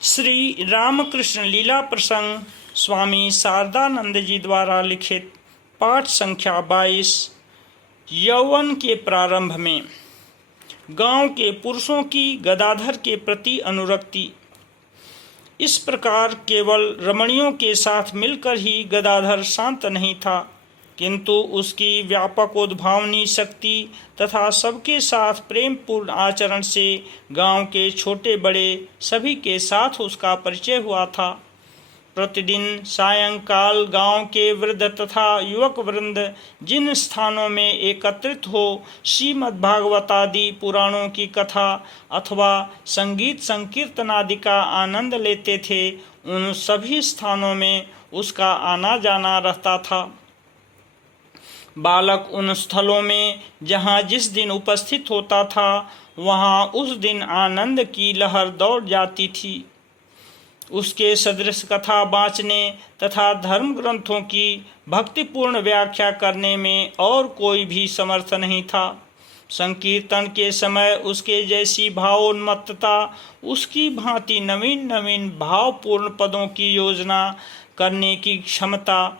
श्री रामकृष्ण लीला प्रसंग स्वामी शारदानंद जी द्वारा लिखित पाठ संख्या 22। यौवन के प्रारंभ में गांव के पुरुषों की गदाधर के प्रति अनुरक्ति। इस प्रकार केवल रमणियों के साथ मिलकर ही गदाधर शांत नहीं था, किंतु उसकी व्यापक उद्भावनी शक्ति तथा सबके साथ प्रेम पूर्ण आचरण से गांव के छोटे बड़े सभी के साथ उसका परिचय हुआ था। प्रतिदिन सायंकाल गांव के वृद्ध तथा युवक वृंद जिन स्थानों में एकत्रित हो श्रीमद्भागवतादि पुराणों की कथा अथवा संगीत संकीर्तन आदि का आनंद लेते थे, उन सभी स्थानों में उसका आना जाना रहता था। बालक उन स्थलों में जहाँ जिस दिन उपस्थित होता था, वहाँ उस दिन आनंद की लहर दौड़ जाती थी। उसके सदृश कथा बाँचने तथा धर्म ग्रंथों की भक्तिपूर्ण व्याख्या करने में और कोई भी समर्थ नहीं था। संकीर्तन के समय उसके जैसी भावोन्मत्तता, उसकी भांति नवीन नवीन भावपूर्ण पदों की योजना करने की क्षमता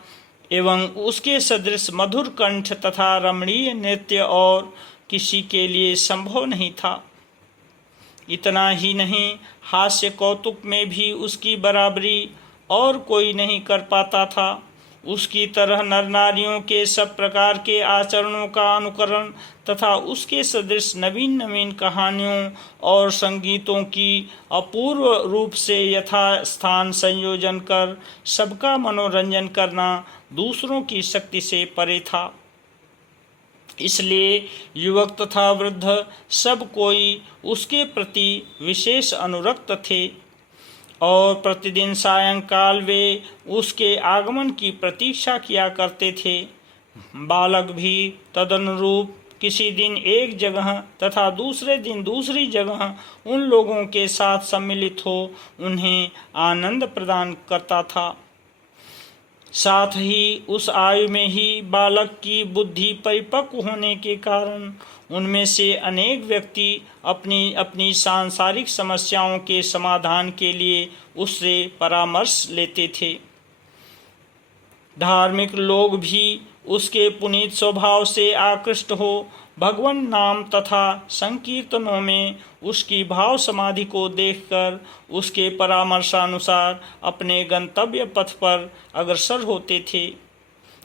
एवं उसके सदृश मधुर कंठ तथा रमणीय नृत्य और किसी के लिए संभव नहीं था। इतना ही नहीं, हास्य कौतुक में भी उसकी बराबरी और कोई नहीं कर पाता था। उसकी तरह नर नारियों के सब प्रकार के आचरणों का अनुकरण तथा उसके सदृश नवीन नवीन कहानियों और संगीतों की अपूर्व रूप से यथास्थान संयोजन कर सबका मनोरंजन करना दूसरों की शक्ति से परे था। इसलिए युवक तथा वृद्ध सब कोई उसके प्रति विशेष अनुरक्त थे और प्रतिदिन सायंकाल वे उसके आगमन की प्रतीक्षा किया करते थे। बालक भी तदनुरूप किसी दिन एक जगह तथा दूसरे दिन दूसरी जगह उन लोगों के साथ सम्मिलित हो उन्हें आनंद प्रदान करता था। साथ ही उस आयु में ही बालक की बुद्धि परिपक्व होने के कारण उनमें से अनेक व्यक्ति अपनी अपनी सांसारिक समस्याओं के समाधान के लिए उससे परामर्श लेते थे। धार्मिक लोग भी उसके पुनीत स्वभाव से आकृष्ट हो भगवान नाम तथा संकीर्तनों में उसकी भाव समाधि को देखकर उसके परामर्शानुसार अपने गंतव्य पथ पर अग्रसर होते थे।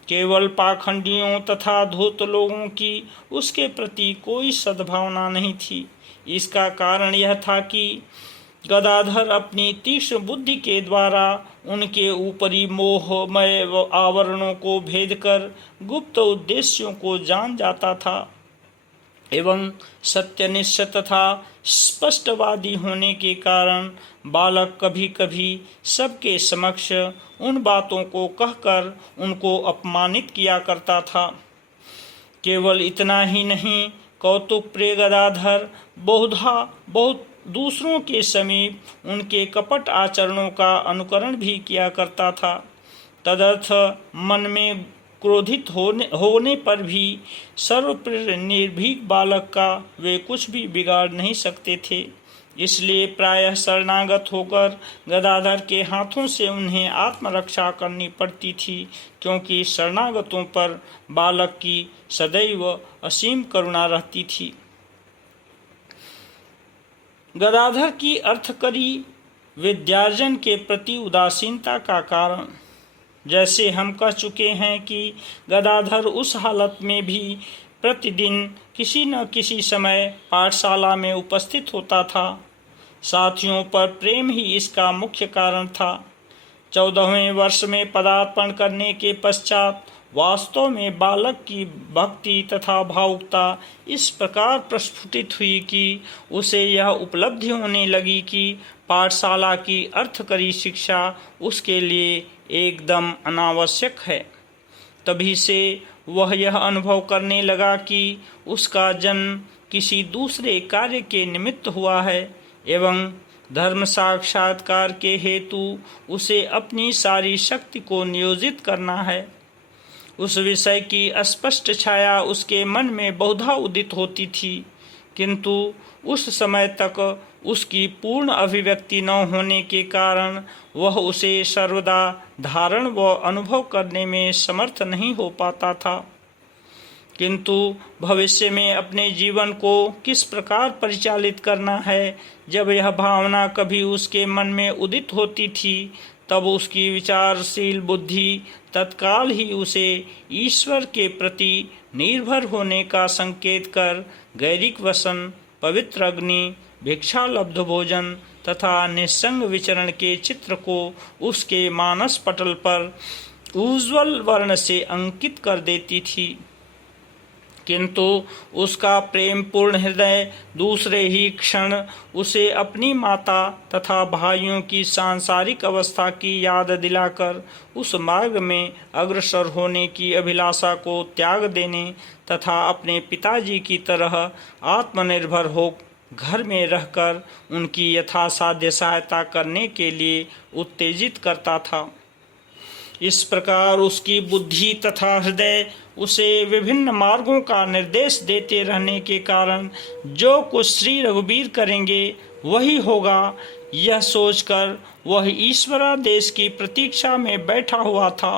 केवल पाखंडियों तथा धूर्त लोगों की उसके प्रति कोई सद्भावना नहीं थी। इसका कारण यह था कि गदाधर अपनी तीक्ष्ण बुद्धि के द्वारा उनके ऊपरी मोहमय आवरणों को भेद कर गुप्त उद्देश्यों को जान जाता था एवं सत्यनिष्ठ तथा स्पष्टवादी होने के कारण बालक कभी कभी सबके समक्ष उन बातों को कहकर उनको अपमानित किया करता था। केवल इतना ही नहीं, कौतुक प्रिय गदाधर बहुधा बहुत दूसरों के समीप उनके कपट आचरणों का अनुकरण भी किया करता था। तदर्थ मन में क्रोधित होने पर भी सर्वप्रिय निर्भीक बालक का वे कुछ भी बिगाड़ नहीं सकते थे। इसलिए प्रायः शरणागत होकर गदाधर के हाथों से उन्हें आत्मरक्षा करनी पड़ती थी, क्योंकि शरणागतों पर बालक की सदैव असीम करुणा रहती थी। गदाधर की अर्थकरी विद्यार्जन के प्रति उदासीनता का कारण, जैसे हम कह चुके हैं कि गदाधर उस हालत में भी प्रतिदिन किसी न किसी समय पाठशाला में उपस्थित होता था। साथियों पर प्रेम ही इसका मुख्य कारण था। 14वें वर्ष में पदार्पण करने के पश्चात वास्तव में बालक की भक्ति तथा भावुकता इस प्रकार प्रस्फुटित हुई कि उसे यह उपलब्धि होने लगी कि पाठशाला की अर्थकरी शिक्षा उसके लिए एकदम अनावश्यक है। तभी से वह यह अनुभव करने लगा कि उसका जन्म किसी दूसरे कार्य के निमित्त हुआ है एवं धर्म साक्षात्कार के हेतु उसे अपनी सारी शक्ति को नियोजित करना है। उस विषय की स्पष्ट छाया उसके मन में बहुधा उदित होती थी, किंतु उस समय तक उसकी पूर्ण अभिव्यक्ति न होने के कारण वह उसे सर्वदा धारण व अनुभव करने में समर्थ नहीं हो पाता था। किंतु भविष्य में अपने जीवन को किस प्रकार परिचालित करना है, जब यह भावना कभी उसके मन में उदित होती थी, तब उसकी विचारशील बुद्धि तत्काल ही उसे ईश्वर के प्रति निर्भर होने का संकेत कर गैरिक वसन, पवित्र अग्नि, भिक्षालब्ध भोजन तथा निस्संग विचरण के चित्र को उसके मानस पटल पर उज्ज्वल वर्ण से अंकित कर देती थी। किंतु उसका प्रेम पूर्ण हृदय दूसरे ही क्षण उसे अपनी माता तथा भाइयों की सांसारिक अवस्था की याद दिलाकर उस मार्ग में अग्रसर होने की अभिलाषा को त्याग देने तथा अपने पिताजी की तरह आत्मनिर्भर हो घर में रहकर उनकी यथासाध्य सहायता करने के लिए उत्तेजित करता था। इस प्रकार उसकी बुद्धि तथा हृदय उसे विभिन्न मार्गों का निर्देश देते रहने के कारण जो कुछ श्री रघुबीर करेंगे वही होगा, यह सोचकर वह ईश्वरादेश की प्रतीक्षा में बैठा हुआ था।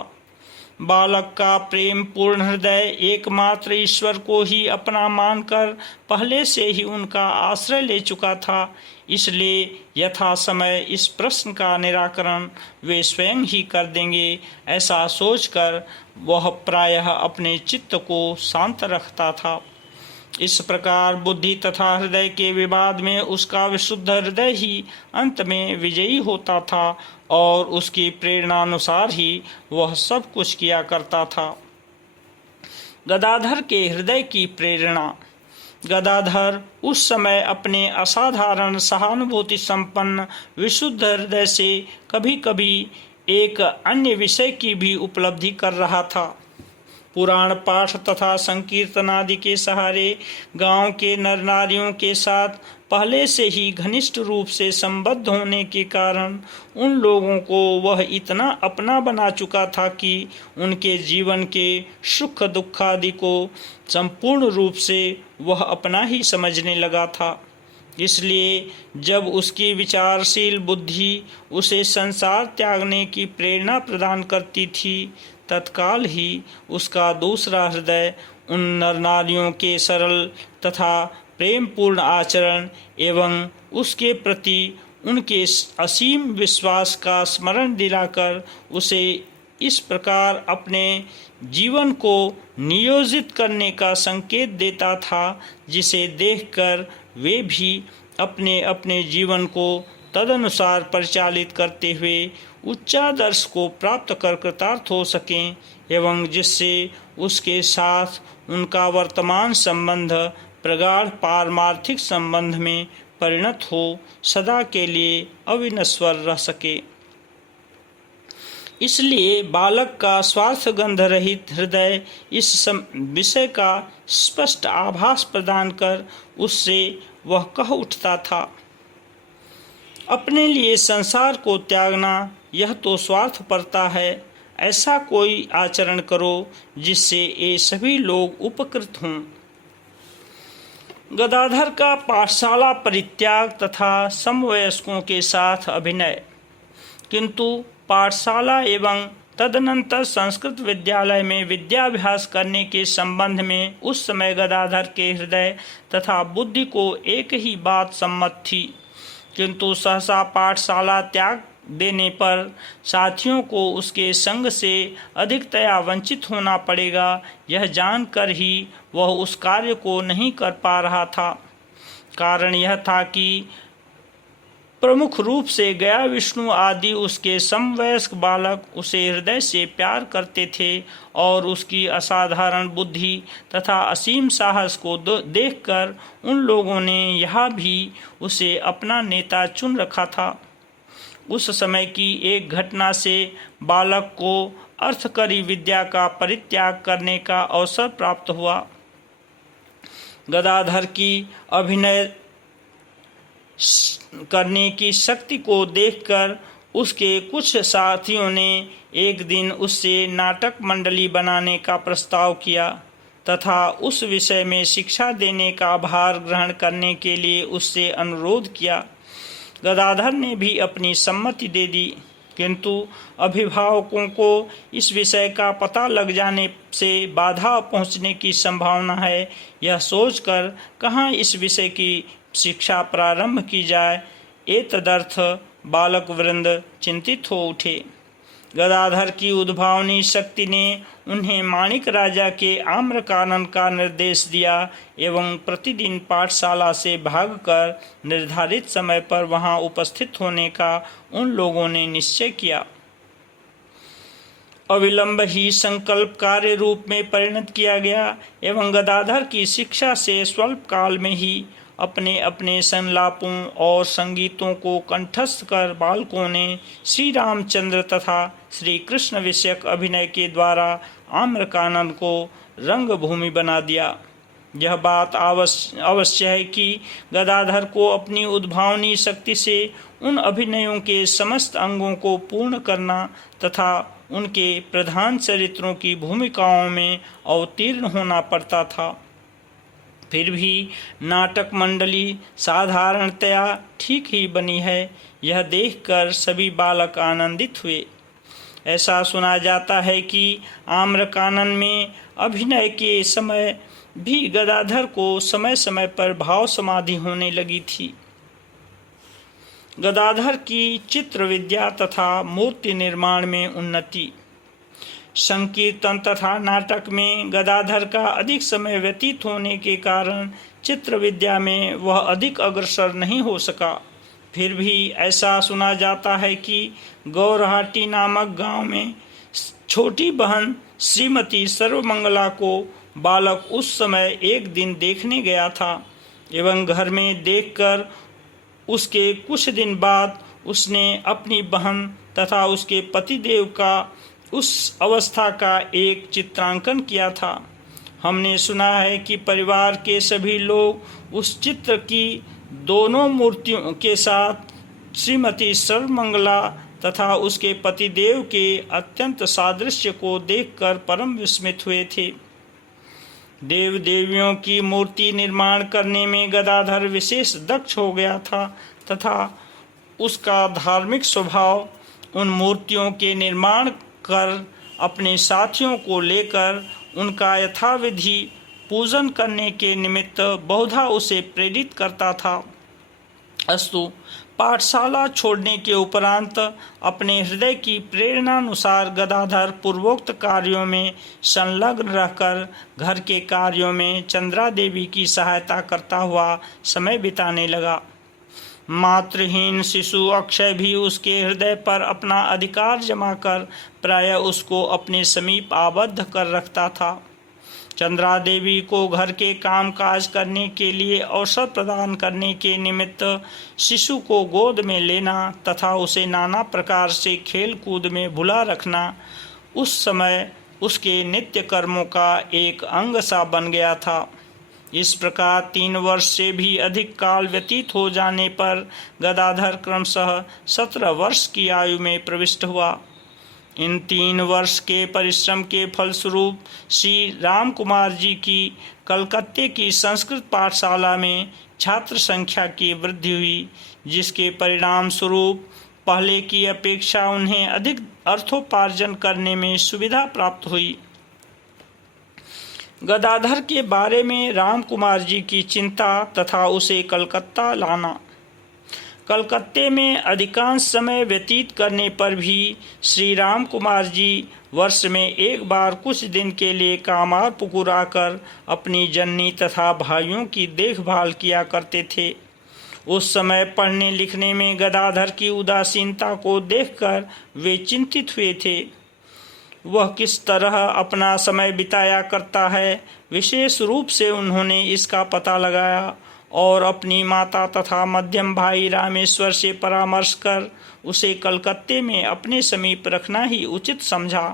बालक का प्रेम पूर्ण हृदय एकमात्र ईश्वर को ही अपना मानकर पहले से ही उनका आश्रय ले चुका था, इसलिए यथा समय इस प्रश्न का निराकरण वे स्वयं ही कर देंगे, ऐसा सोचकर वह प्रायः अपने चित्त को शांत रखता था। इस प्रकार बुद्धि तथा हृदय के विवाद में उसका विशुद्ध हृदय ही अंत में विजयी होता था और उसकी प्रेरणानुसार ही वह सब कुछ किया करता था। गदाधर के हृदय की प्रेरणा। गदाधर उस समय अपने असाधारण सहानुभूति संपन्न विशुद्ध हृदय से कभी कभी एक अन्य विषय की भी उपलब्धि कर रहा था। पुराण पाठ तथा संकीर्तन आदि के सहारे गांव के नर नारियों के साथ पहले से ही घनिष्ठ रूप से संबद्ध होने के कारण उन लोगों को वह इतना अपना बना चुका था कि उनके जीवन के सुख दुख आदि को संपूर्ण रूप से वह अपना ही समझने लगा था। इसलिए जब उसकी विचारशील बुद्धि उसे संसार त्यागने की प्रेरणा प्रदान करती थी, तत्काल ही उसका दूसरा हृदय उन नर नारियों के सरल तथा प्रेम पूर्ण आचरण एवं उसके प्रति उनके असीम विश्वास का स्मरण दिलाकर उसे इस प्रकार अपने जीवन को नियोजित करने का संकेत देता था, जिसे देखकर वे भी अपने अपने जीवन को तदनुसार परिचालित करते हुए उच्चादर्श को प्राप्त कर कृतार्थ हो सकें एवं जिससे उसके साथ उनका वर्तमान संबंध प्रगाढ़ पारमार्थिक संबंध में परिणत हो सदा के लिए अविनश्वर रह सके। इसलिए बालक का स्वार्थगंध रहित हृदय इस विषय का स्पष्ट आभास प्रदान कर उससे वह कह उठता था, अपने लिए संसार को त्यागना यह तो स्वार्थपरता है। ऐसा कोई आचरण करो जिससे ये सभी लोग उपकृत हों। गदाधर का पाठशाला परित्याग तथा समवयस्कों के साथ अभिनय। किंतु पाठशाला एवं तदनंतर संस्कृत विद्यालय में विद्याभ्यास करने के संबंध में उस समय गदाधर के हृदय तथा बुद्धि को एक ही बात सम्मत थी, किंतु सहसा पाठशाला त्याग देने पर साथियों को उसके संग से अधिकतया वंचित होना पड़ेगा, यह जानकर ही वह उस कार्य को नहीं कर पा रहा था। कारण यह था कि प्रमुख रूप से गया विष्णु आदि उसके समवयस्क बालक उसे हृदय से प्यार करते थे और उसकी असाधारण बुद्धि तथा असीम साहस को देखकर उन लोगों ने यहाँ भी उसे अपना नेता चुन रखा था। उस समय की एक घटना से बालक को अर्थकरी विद्या का परित्याग करने का अवसर प्राप्त हुआ। गदाधर की अभिनय करने की शक्ति को देखकर उसके कुछ साथियों ने एक दिन उससे नाटक मंडली बनाने का प्रस्ताव किया तथा उस विषय में शिक्षा देने का भार ग्रहण करने के लिए उससे अनुरोध किया। गदाधर ने भी अपनी सम्मति दे दी, किंतु अभिभावकों को इस विषय का पता लग जाने से बाधा पहुंचने की संभावना है, यह सोचकर कहाँ इस विषय की शिक्षा प्रारंभ की जाए, एतदर्थ बालक वृंद चिंतित हो उठे। गदाधर की उद्भावनी शक्ति ने उन्हें माणिक राजा के आम्रकानन का निर्देश दिया एवं प्रतिदिन पाठशाला से भागकर निर्धारित समय पर वहां उपस्थित होने का उन लोगों ने निश्चय किया। अविलंब ही संकल्प कार्य रूप में परिणत किया गया एवं गदाधर की शिक्षा से स्वल्प काल में ही अपने अपने संलापों और संगीतों को कंठस्थ कर बालकों ने श्री रामचंद्र तथा श्री कृष्ण विषयक अभिनय के द्वारा आम्रकानन को रंगभूमि बना दिया। यह बात अवश्य है कि गदाधर को अपनी उद्भावनी शक्ति से उन अभिनयों के समस्त अंगों को पूर्ण करना तथा उनके प्रधान चरित्रों की भूमिकाओं में अवतीर्ण होना पड़ता था। फिर भी नाटक मंडली साधारणतया ठीक ही बनी है, यह देखकर सभी बालक आनंदित हुए। ऐसा सुना जाता है कि आम्रकानन में अभिनय के समय भी गदाधर को समय समय पर भाव समाधि होने लगी थी। गदाधर की चित्र विद्या तथा मूर्ति निर्माण में उन्नति। संकीर्तन तथा नाटक में गदाधर का अधिक समय व्यतीत होने के कारण चित्र विद्या में वह अधिक अग्रसर नहीं हो सका। फिर भी ऐसा सुना जाता है कि गौरहाटी नामक गांव में छोटी बहन श्रीमती सर्वमंगला को बालक उस समय एक दिन देखने गया था एवं घर में देखकर उसके कुछ दिन बाद उसने अपनी बहन तथा उसके पतिदेव का उस अवस्था का एक चित्रांकन किया था। हमने सुना है कि परिवार के सभी लोग उस चित्र की दोनों मूर्तियों के साथ श्रीमती सर्वमंगला तथा उसके पतिदेव के अत्यंत सादृश्य को देखकर परम विस्मित हुए थे। देव देवियों की मूर्ति निर्माण करने में गदाधर विशेष दक्ष हो गया था तथा उसका धार्मिक स्वभाव उन मूर्तियों के निर्माण कर अपने साथियों को लेकर उनका यथाविधि पूजन करने के निमित्त बहुधा उसे प्रेरित करता था। अस्तु पाठशाला छोड़ने के उपरांत अपने हृदय की प्रेरणानुसार गदाधर पूर्वोक्त कार्यों में संलग्न रहकर घर के कार्यों में चंद्रा देवी की सहायता करता हुआ समय बिताने लगा। मातृहीन शिशु अक्षय भी उसके हृदय पर अपना अधिकार जमाकर प्रायः उसको अपने समीप आबद्ध कर रखता था। चंद्रा देवी को घर के काम काज करने के लिए अवसर प्रदान करने के निमित्त शिशु को गोद में लेना तथा उसे नाना प्रकार से खेल कूद में भुला रखना उस समय उसके नित्य कर्मों का एक अंग सा बन गया था। इस प्रकार 3 वर्ष से भी अधिक काल व्यतीत हो जाने पर गदाधर क्रमशः 17 वर्ष की आयु में प्रविष्ट हुआ। इन 3 वर्ष के परिश्रम के फलस्वरूप श्री राम कुमार जी की कलकत्ते की संस्कृत पाठशाला में छात्र संख्या की वृद्धि हुई, जिसके परिणाम स्वरूप पहले की अपेक्षा उन्हें अधिक अर्थोपार्जन करने में सुविधा प्राप्त हुई। गदाधर के बारे में राम कुमार जी की चिंता तथा उसे कलकत्ता लाना। कलकत्ते में अधिकांश समय व्यतीत करने पर भी श्री राम कुमार जी वर्ष में एक बार कुछ दिन के लिए कामार पुकुर आकर अपनी जननी तथा भाइयों की देखभाल किया करते थे। उस समय पढ़ने लिखने में गदाधर की उदासीनता को देखकर वे चिंतित हुए थे। वह किस तरह अपना समय बिताया करता है, विशेष रूप से उन्होंने इसका पता लगाया और अपनी माता तथा मध्यम भाई रामेश्वर से परामर्श कर उसे कलकत्ते में अपने समीप रखना ही उचित समझा।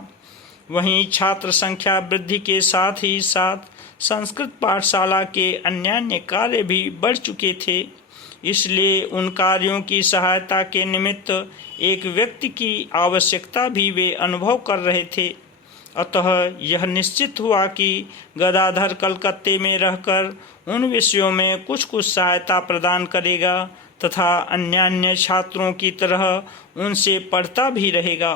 वहीं छात्र संख्या वृद्धि के साथ ही साथ संस्कृत पाठशाला के अन्यान्य कार्य भी बढ़ चुके थे, इसलिए उन कार्यों की सहायता के निमित्त एक व्यक्ति की आवश्यकता भी वे अनुभव कर रहे थे। अतः यह निश्चित हुआ कि गदाधर कलकत्ते में रहकर उन विषयों में कुछ कुछ सहायता प्रदान करेगा तथा अन्य छात्रों की तरह उनसे पढ़ता भी रहेगा।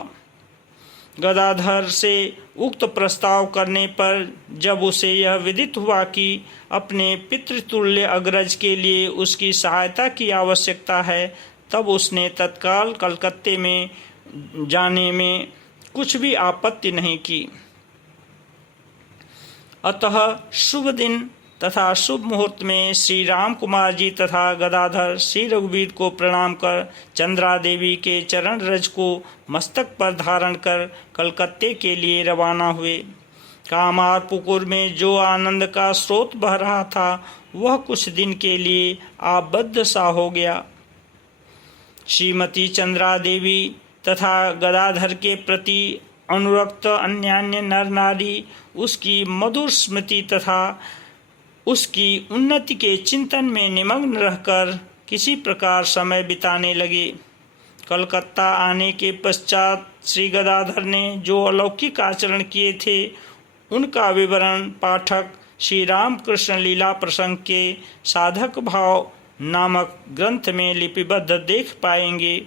गदाधर से उक्त प्रस्ताव करने पर जब उसे यह विदित हुआ कि अपने पितृतुल्य अग्रज के लिए उसकी सहायता की आवश्यकता है, तब उसने तत्काल कलकत्ते में जाने में कुछ भी आपत्ति नहीं की। अतः शुभ दिन तथा शुभ मुहूर्त में श्री राम कुमार जी तथा गदाधर श्री रघुवीर को प्रणाम कर चंद्रा देवी के चरण रज को मस्तक पर धारण कर कलकत्ते के लिए रवाना हुए। कामार पुकुर में जो आनंद का स्रोत बह रहा था वह कुछ दिन के लिए आबद्ध सा हो गया। श्रीमती चंद्रा देवी तथा गदाधर के प्रति अनुरक्त अन्यान्य नर नारी उसकी मधुर स्मृति तथा उसकी उन्नति के चिंतन में निमग्न रहकर किसी प्रकार समय बिताने लगे। कलकत्ता आने के पश्चात श्री गदाधर ने जो अलौकिक आचरण किए थे उनका विवरण पाठक श्री रामकृष्ण लीला प्रसंग के साधक भाव नामक ग्रंथ में लिपिबद्ध देख पाएंगे।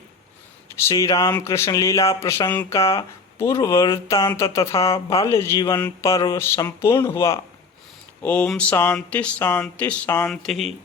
श्री रामकृष्ण लीला प्रसंग का पूर्व वृत्तांत तथा बाल्य जीवन पर्व संपूर्ण हुआ। ओम शांति शांति शांति।